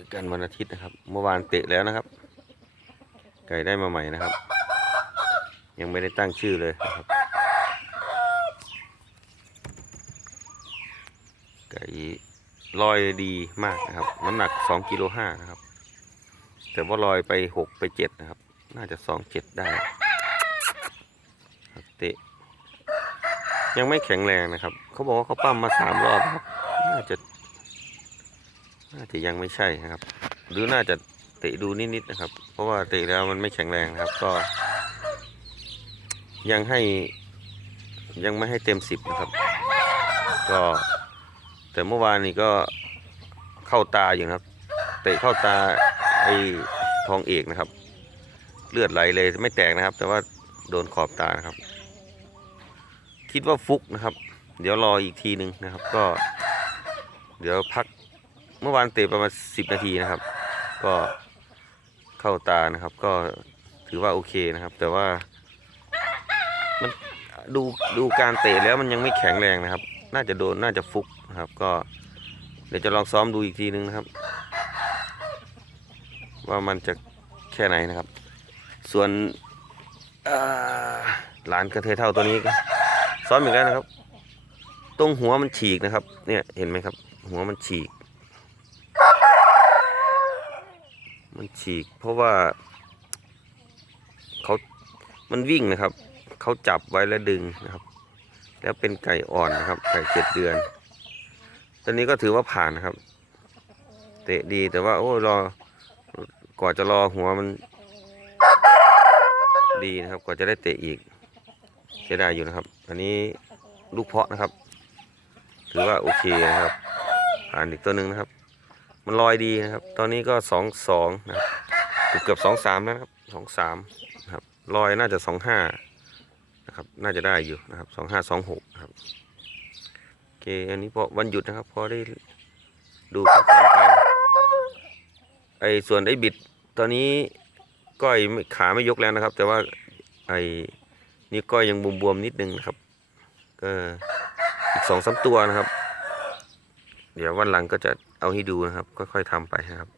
อกันวันอาทิตย์นะครับ เมื่อวานเตะแล้วนะครับ ไก่ได้มาใหม่นะครับ ยังไม่ได้ตั้งชื่อเลยนะครับ ไก่ลอยดีมากนะครับ น้ำหนักสองกิโลห้านะครับ แต่ว่าลอยไปหกไปเจ็ดนะครับ น่าจะสองเจ็ดได้เตะ ยังไม่แข็งแรงนะครับ เขาบอกว่าเขาปั้มมาสามรอบครับ น่าจะ น่าจะยังไม่ใช่นะครับ หรือน่าจะเตะดูนิดๆนะครับ เพราะว่าเตะแล้วมันไม่แข็งแรงนะครับ ก็ ยังให้ยังไม่ให้เต็มสิบนะครับ ก็แต่เมื่อวานนี้ก็เข้าตาอยู่นะครับ เตะเข้าตาไอ้ทองเอกนะครับ เลือดไหลเลยไม่แตกนะครับ แต่ว่าโดนขอบตานะครับ คิดว่าฟุกนะครับ เดี๋ยวรออีกทีหนึ่งนะครับ ก็ เดี๋ยวพัก เมื่อวานเตะประมาณสิบนาทีนะครับ ก็เข้าตานะครับ ก็ถือว่าโอเคนะครับ แต่ว่ามันดูดูการเตะแล้วมันยังไม่แข็งแรงนะครับ น่าจะโดนน่าจะฟุกนะครับ ก็เดี๋ยวจะลองซ้อมดูอีกทีนึงนะครับ ว่ามันจะแค่ไหนนะครับ ส่วนหลานกระเทยเท่าตัวนี้ก็ซ้อมอีกแล้วนะครับ ตรงหัวมันฉีกนะครับ เนี่ยเห็นไหมครับ หัวมันฉีก มัน ฉีก เพราะว่าเขามันวิ่งนะครับ เขาจับไว้แล้วดึงนะครับ แล้วเป็นไก่อ่อนนะครับ ไก่เจ็ดเดือน ตอนนี้ก็ถือว่าผ่านนะครับ เตะดีแต่ว่าโอ้รอกว่าจะรอหัวมันดีนะครับ กว่าจะได้เตะอีกเสียดายอยู่นะครับ อันนี้ลูกเพาะนะครับ ถือว่าโอเคนะครับ ผ่านอีกตัวหนึ่งนะครับ มันลอยดีนะครับ ตอนนี้ก็สองสองนะครับเกือบเกือบสองสามนะครับสองสามนะครับลอยน่าจะสองห้านะครับน่าจะได้อยู่นะครับสองห้าสองหกครับโอเคอันนี้พอวันหยุดนะครับพอได้ดูข้าวสารไปไอ้ส่วนไอ้บิดตอนนี้ก้อยขาไม่ยกแล้วนะครับ แต่ว่าไอ้นี่ก้อยยังบวมๆนิดนึงนะครับก็อีกสองสามตัวนะครับ เดี๋ยววันหลังก็จะเอาให้ดูนะครับ ค่อยๆทำไปนะครับ